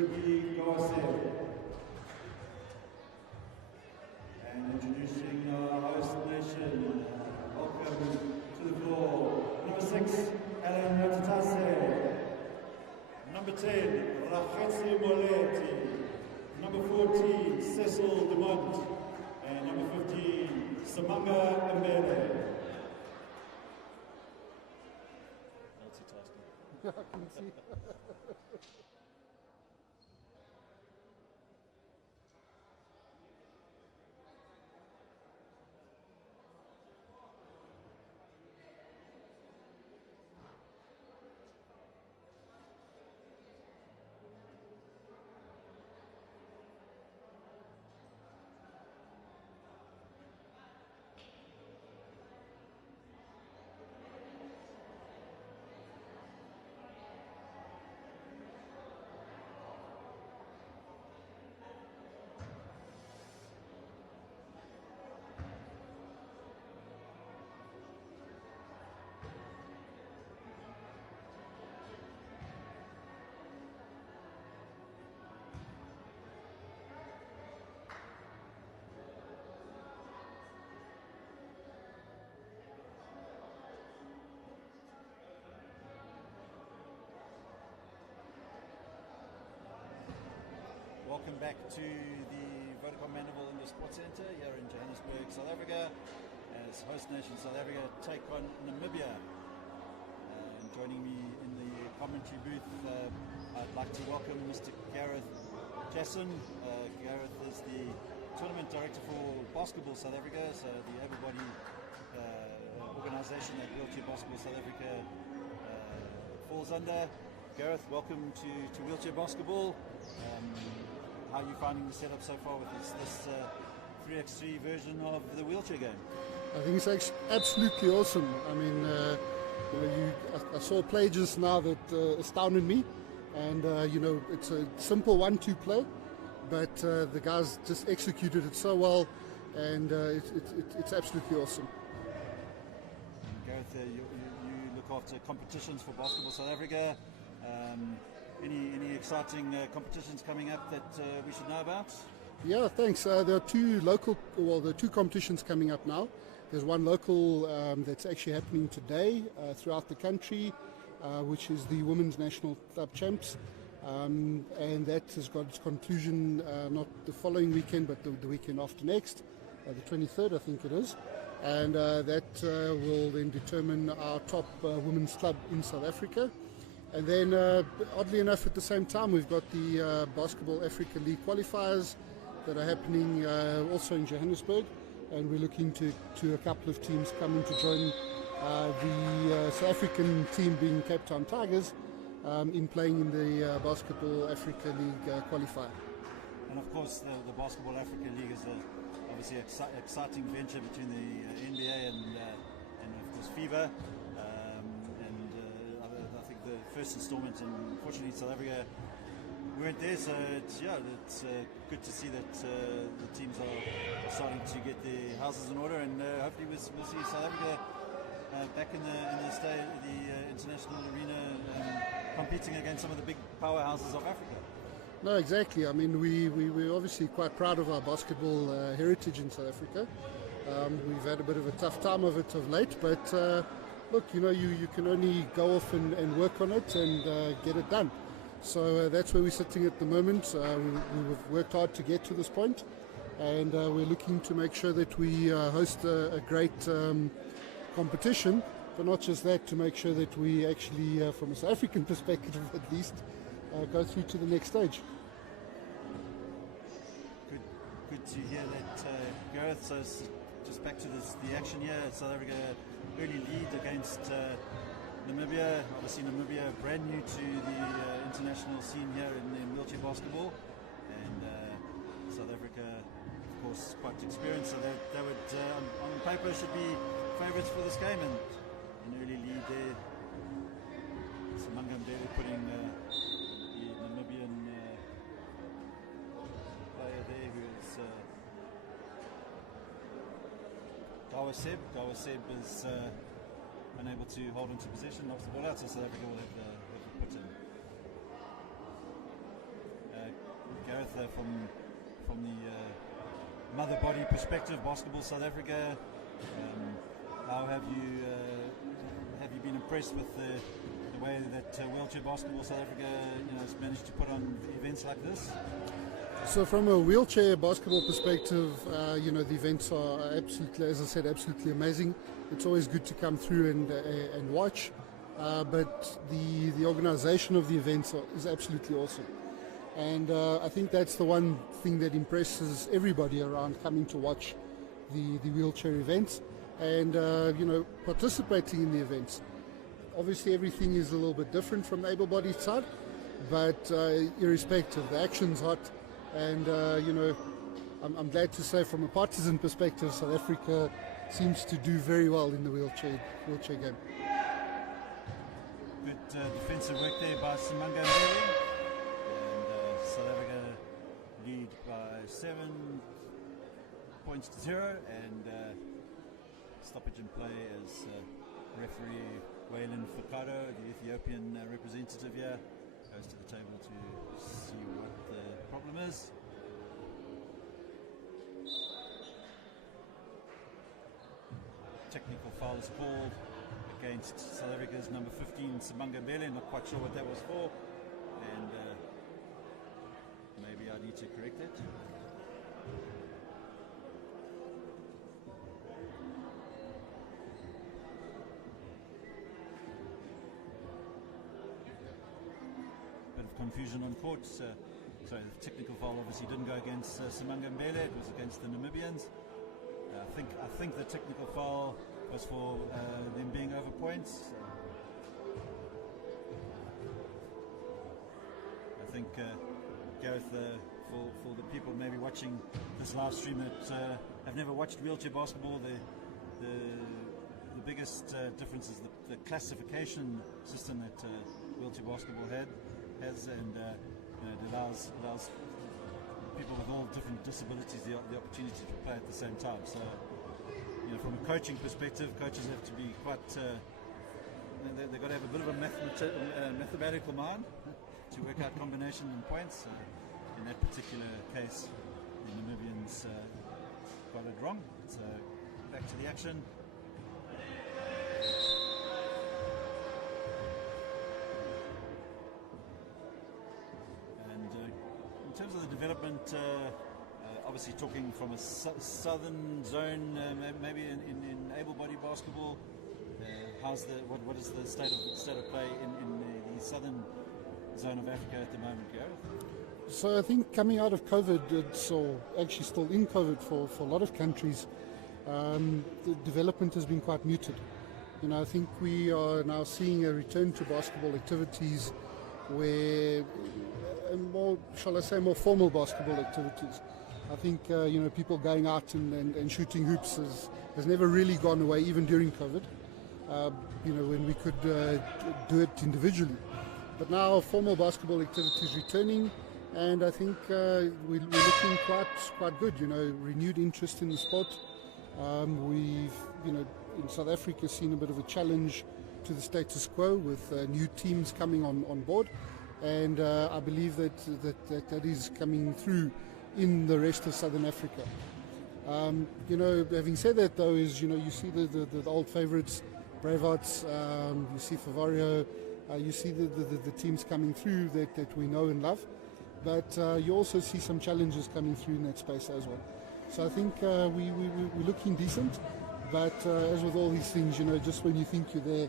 And introducing our host nation, welcome to the floor. Number 6, Alan Matatase. Number 10, Rachetsi Moleti. Number 14, Cecil Dumont. And number 15, Samanga Mbele. I can see. Welcome back to the Vodacom Mandeville Indoor Sports Centre here in Johannesburg, South Africa, as host nation South Africa take on Namibia. And joining me in the commentary booth, I'd like to welcome Mr. Gareth Jasson. Gareth is the tournament director for Basketball South Africa, so the able-bodied organisation that Wheelchair Basketball South Africa falls under. Gareth, welcome to Wheelchair Basketball. How are you finding the setup so far with this 3x3 version of the wheelchair game? I think it's absolutely awesome. I mean, I saw play just now that astounded me, and it's a simple 1-2 play, but the guys just executed it so well, and it's absolutely awesome. Gareth, you look after competitions for Basketball South Africa. Any exciting competitions coming up that we should know about? Yeah, thanks. There are two competitions coming up now. There's one local that's actually happening today throughout the country, which is the Women's National Club Champs. And that has got its conclusion not the following weekend, but the weekend after next, the 23rd, I think it is. And that will then determine our top women's club in South Africa. And then, oddly enough, at the same time, we've got the Basketball Africa League qualifiers that are happening also in Johannesburg, and we're looking to a couple of teams coming to join the South African team, being Cape Town Tigers, in playing in the Basketball Africa League qualifier. And of course, the Basketball Africa League is obviously an exciting venture between the NBA and of course FIBA. The first installment, and unfortunately South Africa weren't there, so it's good to see that the teams are starting to get their houses in order, and hopefully we'll see South Africa back in the international arena, competing against some of the big powerhouses of Africa. No, exactly. I mean, we're obviously quite proud of our basketball heritage in South Africa. We've had a bit of a tough time of it of late, but look, you can only go off and work on it and get it done. So that's where we're sitting at the moment. We've worked hard to get to this point, and we're looking to make sure that we host a great competition, but not just that, to make sure that we actually, from a South African perspective at least, go through to the next stage. Good to hear that, Gareth. So just back to the action here. South Africa early lead against Namibia. Obviously Namibia brand new to the international scene here in wheelchair basketball, and South Africa of course quite experienced, so they would on paper should be favourites for this game, and an early lead there. Samanga Mbele putting the Namibian player there, who is Gawaseb is unable to hold onto possession, knocks the ball out, so South Africa will have the put in. from the mother body perspective, Basketball South Africa. How have you been impressed with the way that wheelchair Basketball South Africa has managed to put on events like this? So from a wheelchair basketball perspective, the events are absolutely, as I said, absolutely amazing. It's always good to come through and watch, but the organisation of the events is absolutely awesome. And I think that's the one thing that impresses everybody around coming to watch the wheelchair events and participating in the events. Obviously everything is a little bit different from the able-bodied side, but irrespective, the action's hot. And I'm glad to say, from a partisan perspective, South Africa seems to do very well in the wheelchair game. Good defensive work there by Simanga Mbele, and South Africa lead by 7 points to 0, and stoppage in play as referee Waylon Fakado, the Ethiopian representative here, goes to the table to see what the problem is. Technical foul is called against South Africa's number 15, Simanga Mbele. Not quite sure what that was for, and maybe I need to correct it. Bit of confusion on court. Sorry, the technical foul obviously didn't go against Simanga Mbele, it was against the Namibians. I think the technical foul was for them being over points. I think Gareth, for the people maybe watching this live stream that have never watched wheelchair basketball, the biggest difference is the classification system that wheelchair basketball has, and it allows people with all different disabilities the opportunity to play at the same time. So, from a coaching perspective, coaches have to be quite, they've got to have a bit of a mathematical mind to work out combination and points. In that particular case, the Namibians got it wrong. So, back to the action. In terms of the development, obviously talking from a southern zone, maybe in able-bodied basketball, what is the state of play in the southern zone of Africa at the moment, Gareth? So I think coming out of COVID, it's actually still in COVID for a lot of countries, the development has been quite muted. I think we are now seeing a return to basketball activities where more formal basketball activities. I think people going out and shooting hoops has never really gone away, even during COVID. When we could do it individually. But now formal basketball activities returning, and I think we're looking quite good. Renewed interest in the sport. We've in South Africa seen a bit of a challenge to the status quo with new teams coming on board. And I believe that is coming through in the rest of Southern Africa. Having said that, though, is you see the old favourites, Bravehearts, you see Favario, you see the teams coming through that we know and love, but you also see some challenges coming through in that space as well. So I think we're looking decent, but as with all these things, just when you think you're there,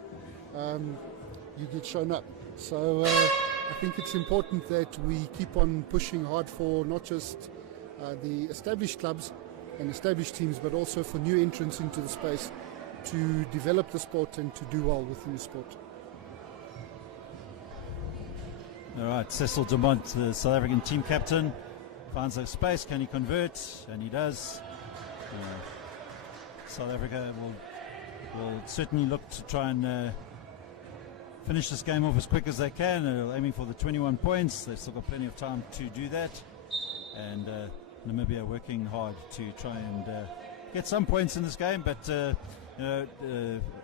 you get shown up. So I think it's important that we keep on pushing hard for not just the established clubs and established teams, but also for new entrants into the space to develop the sport and to do well within the sport. All right, Cecil Dumont, the South African team captain, finds a space. Can he convert? And he does. South Africa will certainly look to try and finish this game off as quick as they can. They're aiming for the 21 points. They've still got plenty of time to do that. And Namibia working hard to try and get some points in this game. But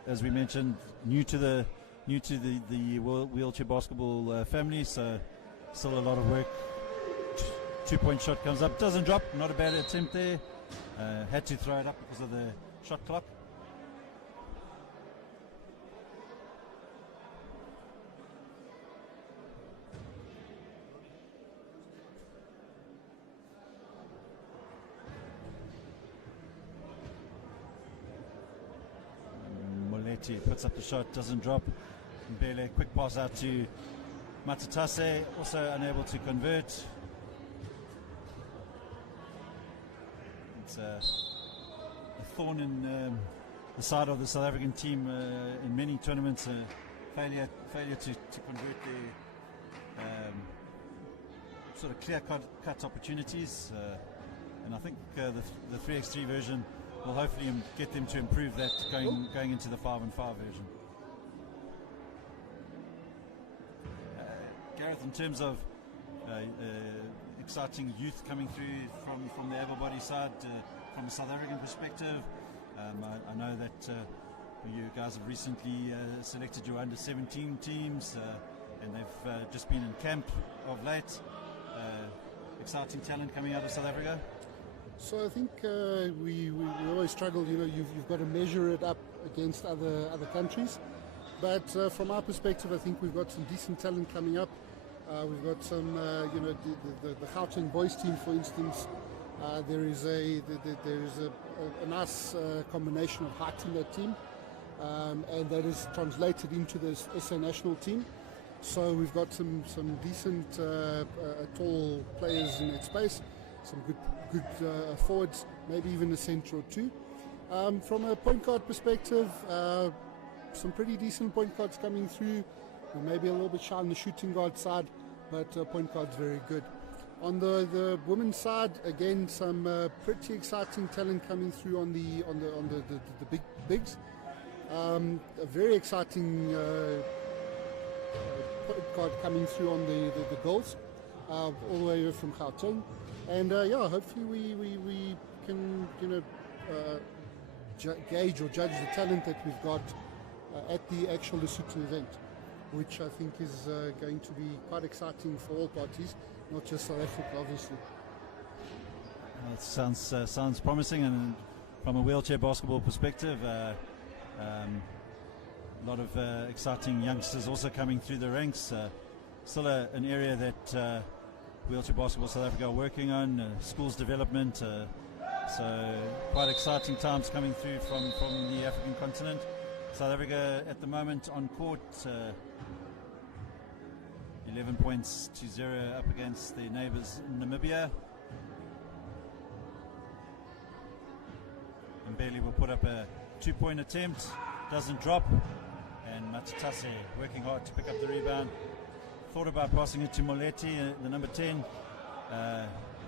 as we mentioned, new to the wheelchair basketball family, so still a lot of work 2-point shot comes up, doesn't drop, not a bad attempt there. Had to throw it up because of the shot clock. Moletti puts up the shot, doesn't drop. Mbele, quick pass out to Matatase, also unable to convert. It's a thorn in the side of the South African team in many tournaments. Failure to convert their sort of clear-cut opportunities. And I think the 3x3 version will hopefully get them to improve that going into the 5-on-5 version. Gareth, in terms of exciting youth coming through from the able-bodied side, from a South African perspective, I know that you guys have recently selected your under-17 teams, and they've just been in camp of late. Exciting talent coming out of South Africa. So I think we always struggle. You've got to measure it up against other countries. But from our perspective, I think we've got some decent talent coming up. We've got some, the Gauteng boys team, for instance. There is a nice combination of height in that team, and that is translated into the SA national team. So we've got some decent tall players in that space, some good forwards, maybe even a centre or two. From a point guard perspective, some pretty decent point guards coming through. We may be a little bit shy on the shooting guard side, but point guard's very good. On the women's side, again, some pretty exciting talent coming through on the bigs. A very exciting point guard coming through on the girls, all the way from Gauteng. And hopefully we can gauge or judge the talent that we've got at the actual Lesotho event, which I think is going to be quite exciting for all parties, not just South Africa, obviously. That sounds promising, and from a wheelchair basketball perspective, a lot of exciting youngsters also coming through the ranks. Still an area that Wheelchair Basketball South Africa are working on, schools development, so quite exciting times coming through from the African continent. South Africa at the moment on court, 11 points to 0 up against their neighbours Namibia. Mbele will put up a 2-point attempt, doesn't drop, and Matatase working hard to pick up the rebound. Thought about passing it to Moletti, the number 10.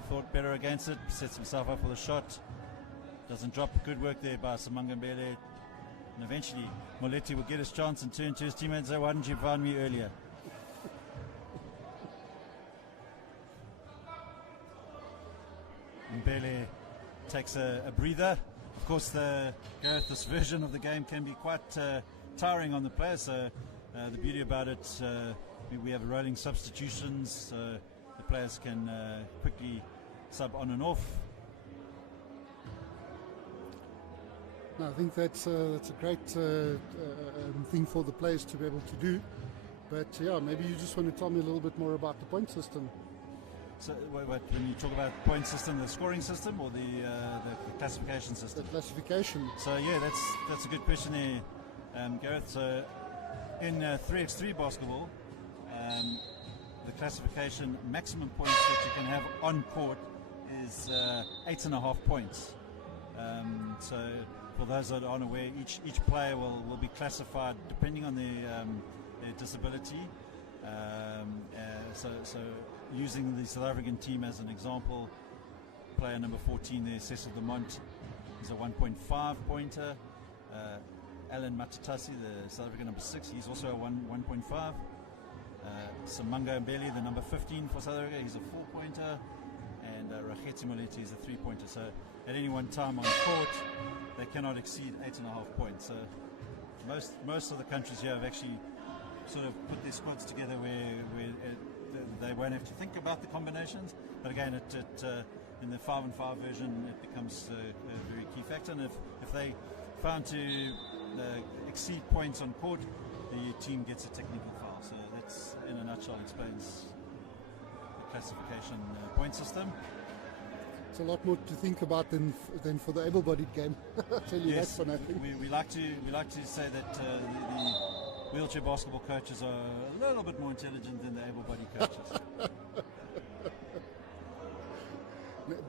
Thought better against it, sets himself up for the shot. Doesn't drop. Good work there by Samanga Mbele. And eventually, Moletti will get his chance and turn to his teammates and say, why didn't you find me earlier? Mbele takes a breather. Of course, this version of the game can be quite tiring on the players. So the beauty about it, we have rolling substitutions, so the players can quickly sub on and off. No, I think that's a great thing for the players to be able to do. But maybe you just want to tell me a little bit more about the point system. So, when you talk about point system, the scoring system or the classification system? The classification. So that's a good question there, Gareth. So in 3x3 basketball, the classification maximum points that you can have on court is 8.5 points. So for those that aren't aware, each player will be classified depending on their disability. So using the South African team as an example, player number 14 there, Cecil de Mont, is a 1.5 pointer. Alan Matatasi, the South African number 6, he's also a 1.5. Samanga Mbele, the number 15 for South Africa, he's a 4-pointer. And Rakhetsi Moletti is a 3-pointer. So at any one time on court, they cannot exceed 8.5 points. So most of the countries here have actually sort of put their squads together where they won't have to think about the combinations. But again, in the 5-on-5 version, it becomes a very key factor. And if they found to exceed points on court, the team gets a technical foul. So that's, in a nutshell, explains the classification point system. It's a lot more to think about than for the able-bodied game. I'll tell you Yes, that for nothing. we like to say that the wheelchair basketball coaches are a little bit more intelligent than the able-bodied coaches.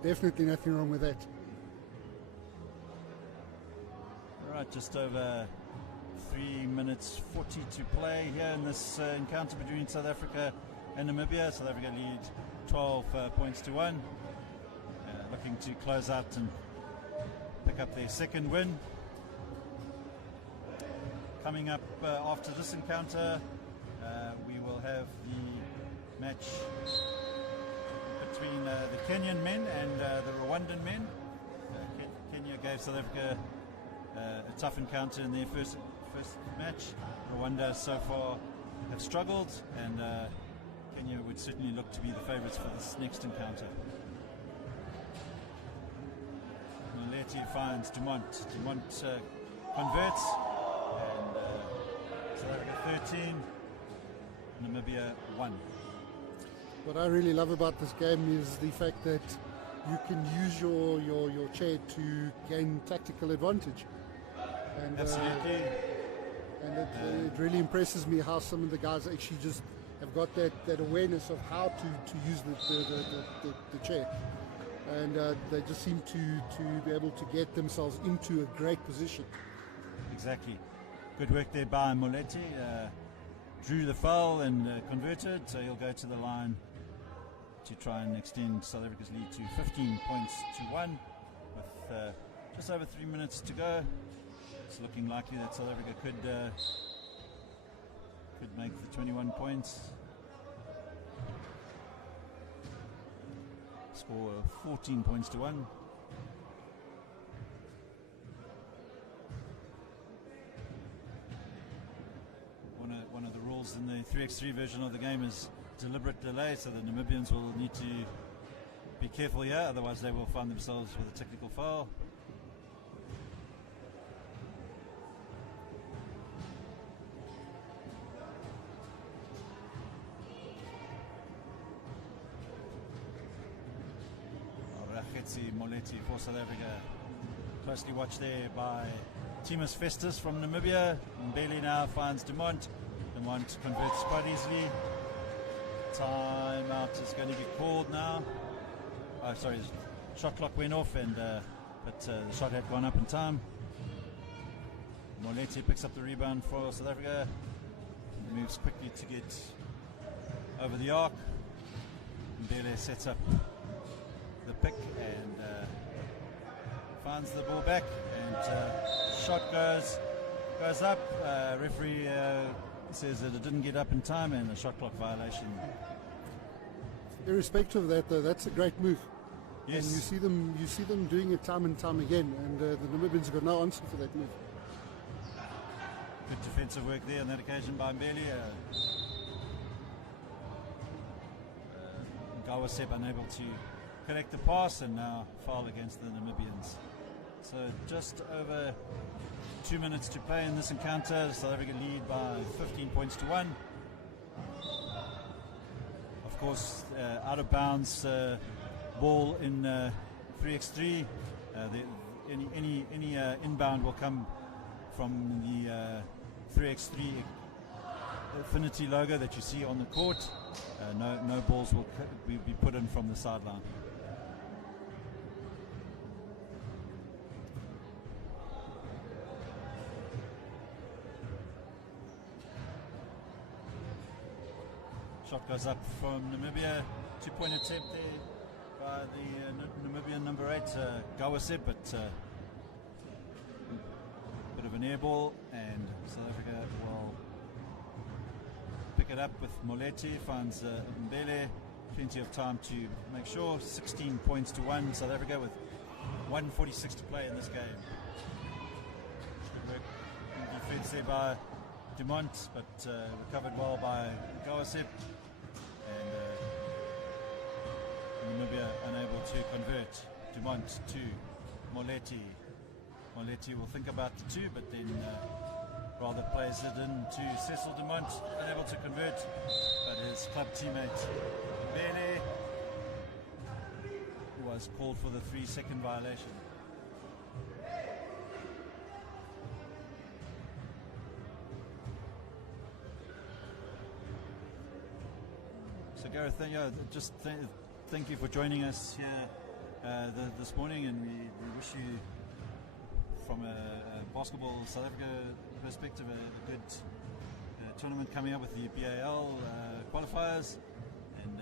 Definitely nothing wrong with that. All right, just over 3 minutes 40 to play here in this encounter between South Africa and Namibia. South Africa lead 12 points to 1. Looking to close out and pick up their second win. Coming up after this encounter, we will have the match between the Kenyan men and the Rwandan men. Kenya gave South Africa a tough encounter in their first match. Rwanda so far have struggled, and Kenya would certainly look to be the favourites for this next encounter. Moleti finds Dumont. Dumont converts, and South Africa 13, Namibia 1. What I really love about this game is the fact that you can use your chair to gain tactical advantage. And, Absolutely. And it really impresses me how some of the guys actually just have got that awareness of how to use the chair. And they just seem to be able to get themselves into a great position. Exactly. Good work there by Moleti. Drew the foul and converted, so he'll go to the line to try and extend South Africa's lead to 15 points to 1 with just over 3 minutes to go. It's looking likely that South Africa could make the 21 points. Score 14 points to 1. One of the rules in the 3x3 version of the game is deliberate delay, so the Namibians will need to be careful here, otherwise they will find themselves with a technical foul. Moleti for South Africa. Closely watched there by Timus Festus from Namibia. Mbele now finds Dumont. Dumont converts quite easily. Timeout is going to get called now. Oh, sorry, the shot clock went off, and but the shot had gone up in time. Moleti picks up the rebound for South Africa. Moves quickly to get over the arc. Mbele sets up the pick and finds the ball back, and shot goes up. Referee says that it didn't get up in time, and a shot clock violation. Irrespective of that, though, that's a great move. Yes. And you see them doing it time and time again, and the Namibians have got no answer for that move. Good defensive work there on that occasion by Mbele. Gawaseb unable to collect the pass, and now foul against the Namibians. So just over 2 minutes to play in this encounter. South Africa lead by 15 points to 1. Of course, out of bounds ball in 3x3. Any inbound will come from the 3x3 Affinity logo that you see on the court. No balls will be put in from the sideline. Shot goes up from Namibia. 2-point attempt there by the Namibian number 8, Gawaseb, but bit of an air ball, and South Africa will pick it up with Moleti, finds Mbele. Plenty of time to make sure. 16 points to 1, South Africa, with 1:46 to play in this game. Good work in defense there by Dumont, but recovered well by Gawaseb. And to convert. Dumont to Moletti. Moletti will think about the two, but then rather plays it in to Cecil Dumont, unable to convert, but his club teammate Bele was called for the 3-second violation. So Gareth, thank you for joining us here this morning, and we wish you, from a basketball South Africa perspective, a good tournament coming up with the BAL qualifiers, and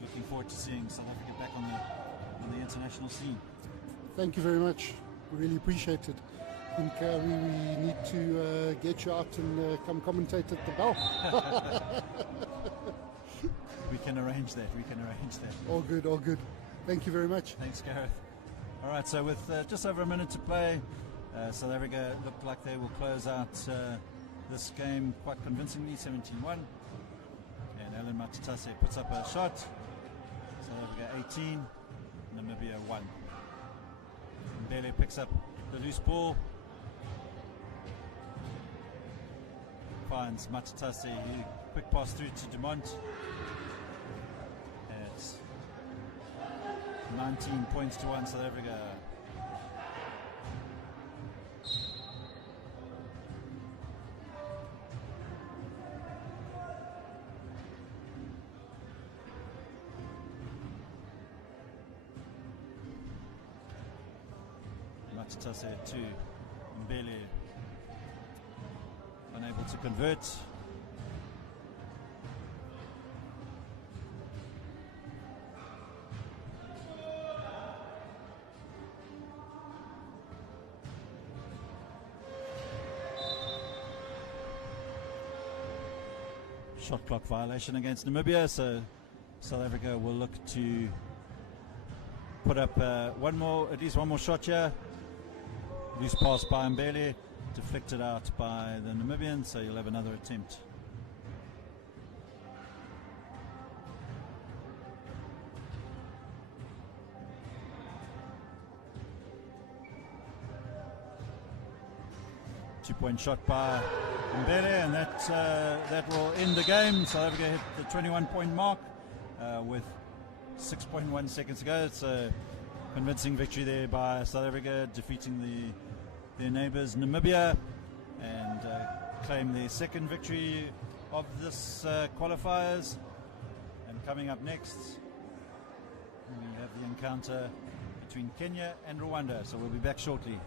looking forward to seeing South Africa back on the international scene. Thank you very much. Really appreciate it. I think we need to get you out and come commentate at the Bell. We can arrange that. All good, all good. Thank you very much. Thanks, Gareth. All right, so with just over a minute to play, South Africa looked like they will close out this game quite convincingly, 17-1. And Alan Matatase puts up a shot. South Africa 18, Namibia 1. Mbele picks up the loose ball. Finds Matatase, quick pass through to Dumont. It's 19 points to 1 South Africa. Matatase to Mbele, unable to convert. Shot clock violation against Namibia, so South Africa will look to put up at least one more shot here. Loose pass by Mbele, deflected out by the Namibians, so you'll have another attempt. Two-point shot by Mbele, and that will end the game. South Africa hit the 21-point mark with 6.1 seconds to go. It's a convincing victory there by South Africa, defeating their neighbours Namibia, and claim their second victory of this qualifiers. And coming up next, we have the encounter between Kenya and Rwanda. So we'll be back shortly.